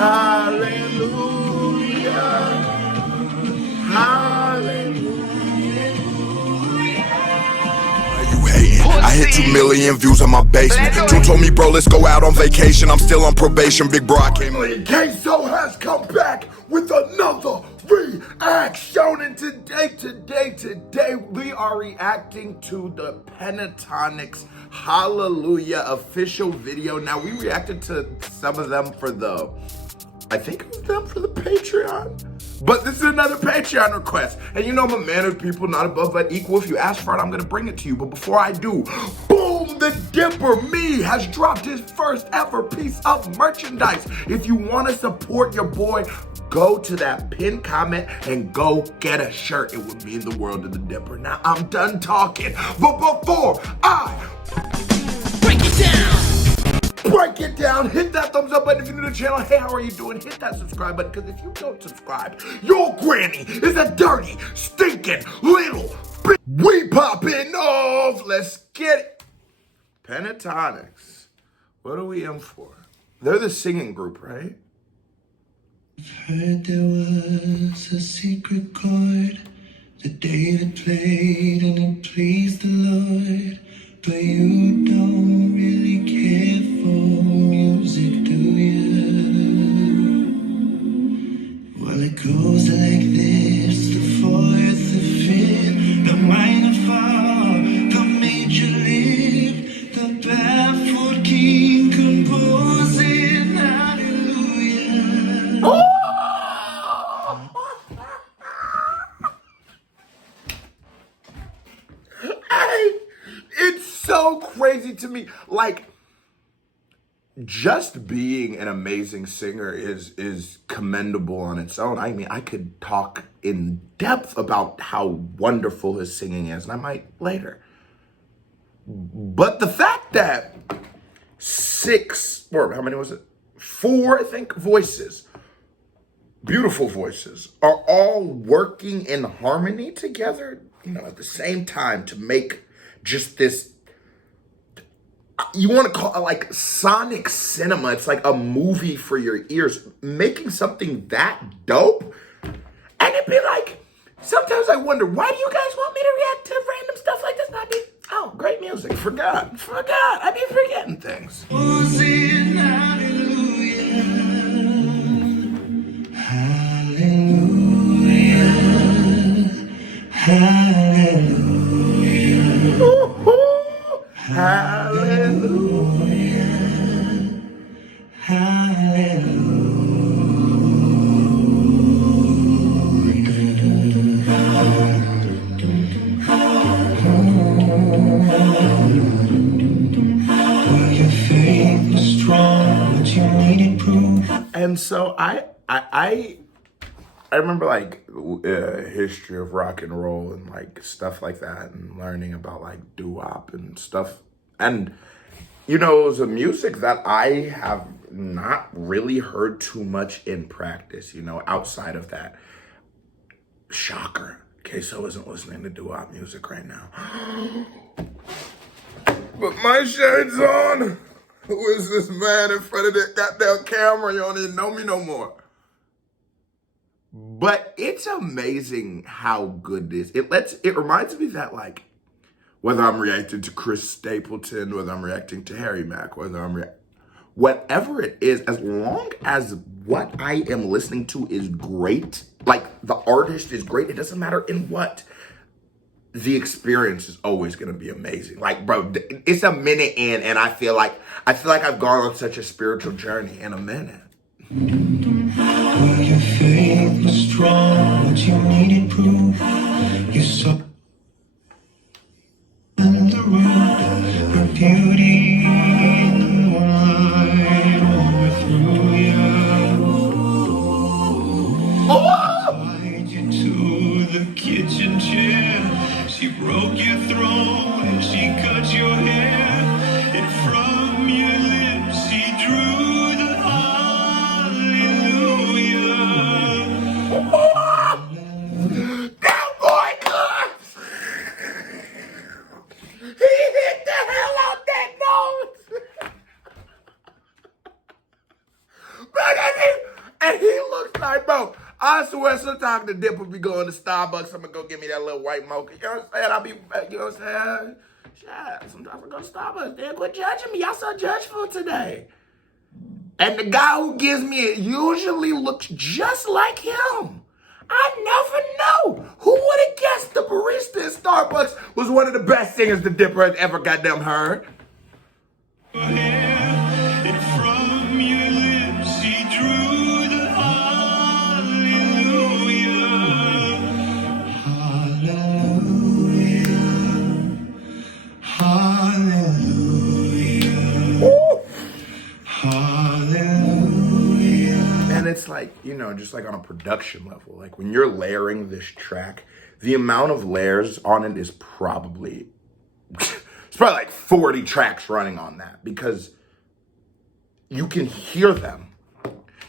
Hallelujah. Hallelujah. You hating? I hit 2 million views on my basement. June told me, bro, let's go out on vacation. I'm still on probation, big bro. I came late. Queso has come back with another reaction. And today, we are reacting to the Pentatonix Hallelujah official video. Now, we reacted to some of them for I think it was them for the Patreon. But this is another Patreon request. And you know I'm a man of people, not above but equal. If you ask for it, I'm gonna bring it to you. But before I do, boom, the Dipper Me has dropped his first ever piece of merchandise. If you wanna support your boy, go to that pinned comment and go get a shirt. It would mean the world to the Dipper. Now I'm done talking, but before I break it down, hit that thumbs up button if you're new to the channel. Hey, how are you doing? Hit that subscribe button, because if you don't subscribe, your granny is a dirty, stinking little bitch. We popping off. Let's get it. Pentatonix. What are we in for? They're the singing group, right? Heard there was a secret chord that David played and it pleased the Lord. But you don't really care for music, do you? Well, it goes like this: the fourth, the fifth, the minor fall, the major lift, the baffled king composing hallelujah. Oh! It's so crazy to me. Like, just being an amazing singer is commendable on its own. I mean, I could talk in depth about how wonderful his singing is, and I might later. But the fact that 6, or how many was it? 4, I think, voices, beautiful voices, are all working in harmony together, you know, at the same time to make just this, you want to call it like sonic cinema. It's like a movie for your ears, making something that dope. And it'd be like, sometimes I wonder, why do you guys want me to react to random stuff like this? And I'd be, oh, great music, forgot. I'd be forgetting things. Hallelujah, hallelujah. Hallelujah. Your faith was strong, but you needed proof. And so I remember like history of rock and roll and like stuff like that, and learning about like doo-wop and stuff. And you know, it was a music that I have not really heard too much in practice, you know, outside of that. Shocker. Queso isn't listening to doo-wop music right now. But my shirt's on. Who is this man in front of that goddamn camera? You don't even know me no more. But it's amazing how good it is. It reminds me that, like, whether I'm reacting to Chris Stapleton, whether I'm reacting to Harry Mack, whatever it is, as long as what I am listening to is great, like the artist is great, it doesn't matter in what, the experience is always gonna be amazing. Like, bro, it's a minute in, and I feel like I've gone on such a spiritual journey in a minute. Well, your faith was strong, but you needed proof. You saw in the road, her beauty in the light overthrew you. Tied you to the kitchen chair. She broke your throat and she cut your hair. And from your lips she drew the hallelujah. That And he looks like, bro, I swear sometimes the dip will be going to Starbucks. I'm going to go get me that little white mocha. You know what I'm saying? I'll be, you know what I'm saying? Yeah, sometimes I go to Starbucks. They quit judging me. Y'all so judgeful today. And the guy who gives me it usually looks just like him. I never know. Who would have guessed the barista at Starbucks was one of the best singers the Dipper has ever goddamn heard? And from your lips he drew the hallelujah. Hallelujah. Hallelujah. Ooh. Hallelujah. And it's like, you know, just like on a production level, like when you're layering this track, the amount of layers on it is probably, it's probably like 40 tracks running on that, because you can hear them.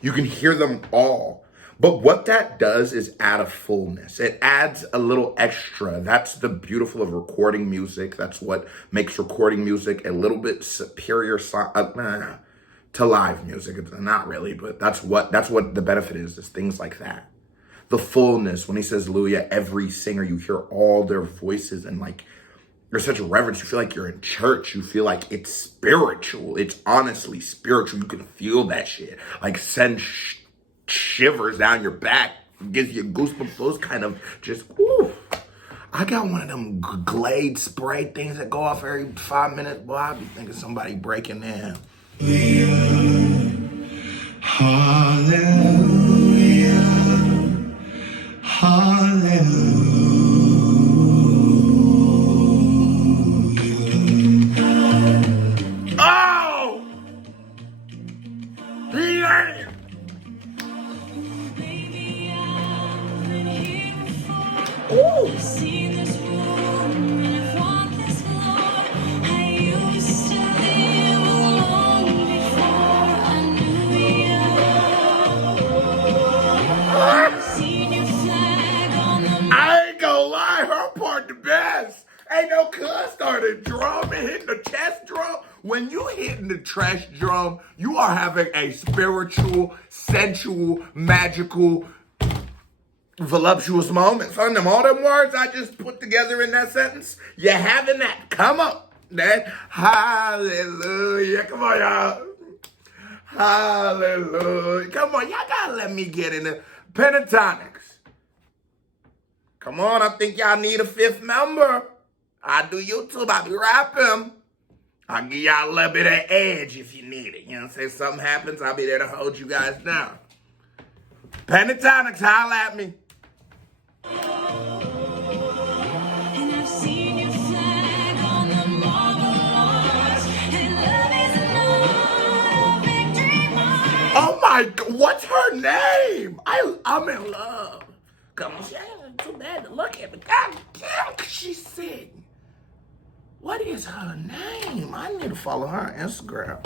You can hear them all. But what that does is add a fullness. It adds a little extra. That's the beautiful of recording music. That's what makes recording music a little bit superior to live music. It's not really, but that's what the benefit is things like that. The fullness. When he says hallelujah, every singer, you hear all their voices, and like there's such a reverence. You feel like you're in church. You feel like it's spiritual. It's honestly spiritual. You can feel that shit. Like send shivers down your back. Gives you goosebumps. Those kind of just, woo. I got one of them Glade spray things that go off every 5 minutes. Boy, I be thinking somebody breaking in. Hallelujah. Hallelujah. Oh! Yeah! Ooh! I ain't gonna lie, her part the best. Ain't no cuz started drumming, hitting the chest drum. When you hitting the trash drum, you are having a spiritual, sensual, magical, voluptuous moment. Son, them all them words I just put together in that sentence, you're having that. Come on. That hallelujah. Come on, y'all. Hallelujah. Come on, y'all gotta let me get in the Pentatonix. Come on, I think y'all need a fifth member. I do YouTube, I be rapping. I'll give y'all a little bit of edge if you need it. You know what I'm saying? Something happens, I'll be there to hold you guys down. Pentatonix, holla at me. Oh my God, what's her name? I'm in love. Come on, she ain't too bad to look at, but God damn, can she sing? What is her name? I need to follow her on Instagram.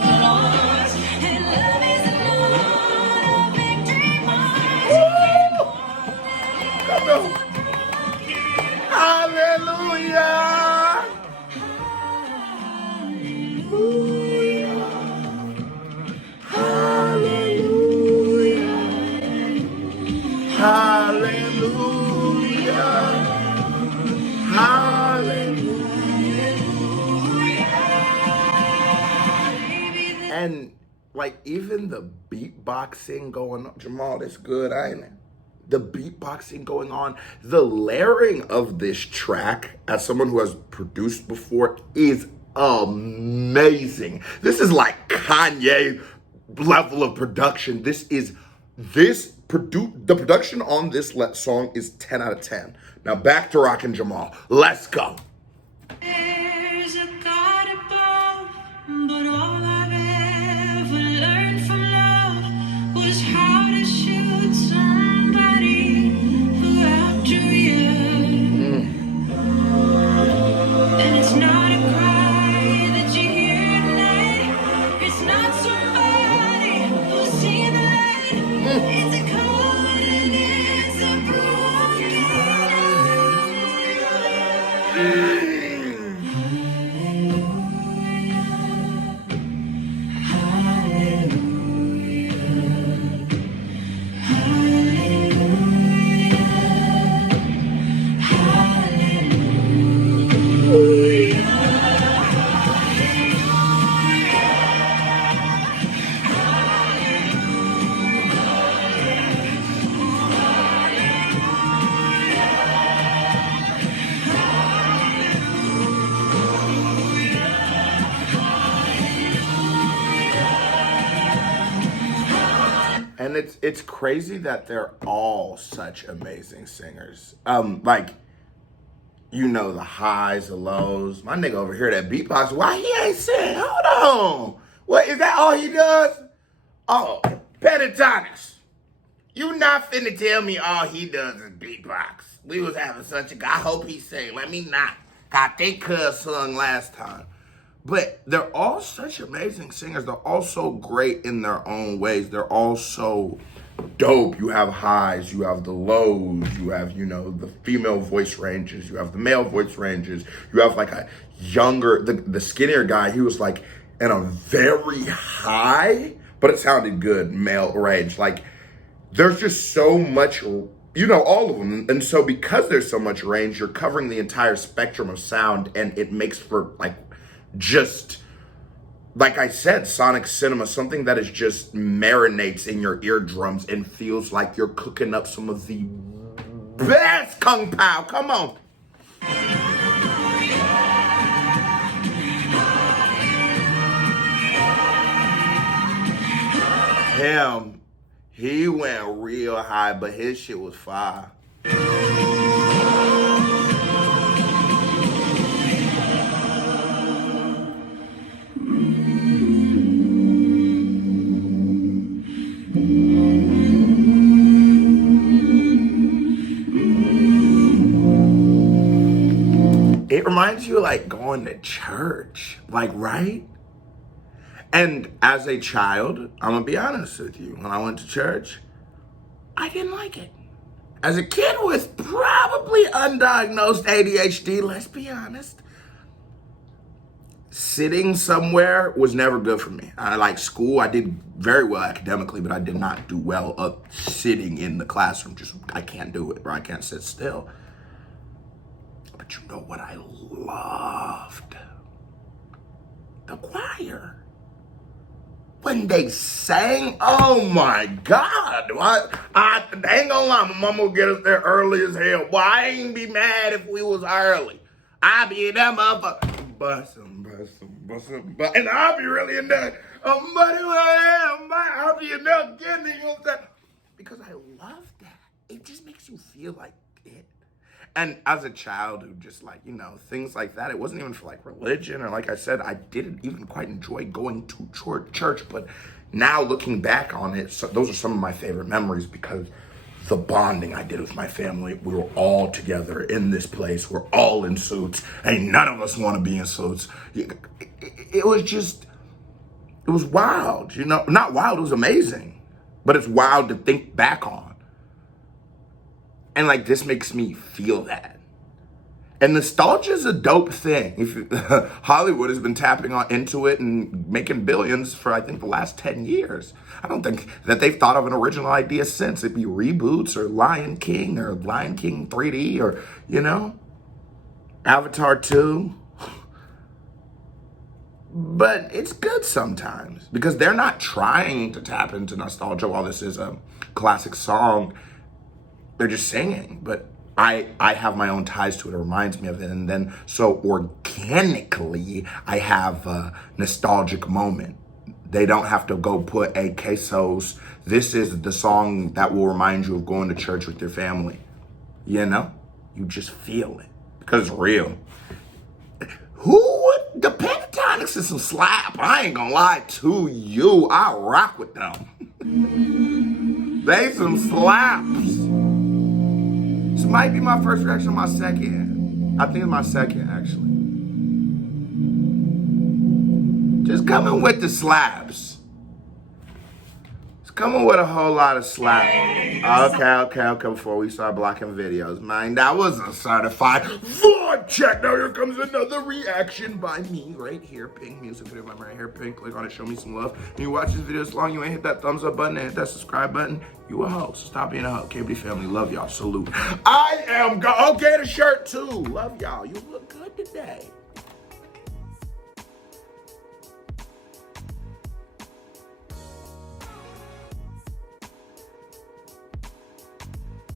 Woo! Come on. Hallelujah. Hallelujah. Hallelujah. Hallelujah. And like even the beatboxing going on, Jamal, that's good, ain't it? The beatboxing going on, the layering of this track, as someone who has produced before, is amazing. This is like Kanye level of production. The production on this song is 10 out of 10. Now back to Rockin' Jamal. Let's go. There's a God above, but all I've ever learned from love was how to shoot somebody who outdrew you. And it's not a cry that you hear tonight. It's not somebody who's seen the light. It's a call and it's a broken heart. and it's crazy that they're all such amazing singers. Like, you know, the highs, the lows. My nigga over here, that beatbox, why he ain't sing? Hold on. What, is that all he does? Oh, Pentatonix. You not finna tell me all he does is beatbox. We was having such a, I hope he sang. Let me not. I think Cuz sung last time. But they're all such amazing singers. They're all so great in their own ways. They're all so dope. You have highs, you have the lows, you have, you know, the female voice ranges, you have the male voice ranges, you have like a younger, the skinnier guy, he was like in a very high, but it sounded good, male range. Like, there's just so much, you know, all of them. And so because there's so much range, you're covering the entire spectrum of sound, and it makes for like, just, like I said, sonic cinema, something that is just marinates in your eardrums and feels like you're cooking up some of the best Kung Pao. Come on. Him, he went real high, but his shit was fire. It reminds you of like going to church, like, right? And as a child, I'm gonna be honest with you, when I went to church, I didn't like it. As a kid with probably undiagnosed ADHD, let's be honest, sitting somewhere was never good for me. I like school, I did very well academically, but I did not do well up sitting in the classroom. Just, I can't do it, bro. I can't sit still. But you know what I loved? The choir. When they sang, oh my God. I ain't gonna lie, my mama would get us there early as hell. Boy, I ain't be mad if we was early. I be in that motherfucker. Bussin'. And I'll be really in there. I'll be in there getting it, you know what I'm saying? Because I love that. It just makes you feel like it. And as a child who just like, you know, things like that, it wasn't even for like religion, or like I said, I didn't even quite enjoy going to church. But now looking back on it, so those are some of my favorite memories, because the bonding I did with my family, we were all together in this place. We're all in suits. Ain't none of us want to be in suits. It was just, it was wild, you know, not wild, it was amazing, but it's wild to think back on. And like, this makes me feel that. And nostalgia is a dope thing. Hollywood has been tapping into it and making billions for, I think, the last 10 years. I don't think that they've thought of an original idea since. It'd be reboots or Lion King 3D or, you know, Avatar 2. But it's good sometimes because they're not trying to tap into nostalgia while this is a classic song. They're just singing, but I have my own ties to it. It reminds me of it. And then so organically, I have a nostalgic moment. They don't have to go put a quesos. This is the song that will remind you of going to church with your family. You know, you just feel it because it's real. The Pentatonix is some slap. I ain't gonna lie to you. I rock with them. They some slaps. This might be my first reaction, my second. I think it's my second, actually. Just coming with the slaps. It's coming with a whole lot of slaps. Okay, before we start blocking videos, man, that was a certified vibe check. Now here comes another reaction by me right here. Pink music video, I'm right here. Pink, click on it, show me some love. And you watch this video as long, you ain't hit that thumbs up button and hit that subscribe button, you a hoe. So stop being a hoe. KBD family, love y'all, salute. I am okay, the shirt too. Love y'all, you look good today.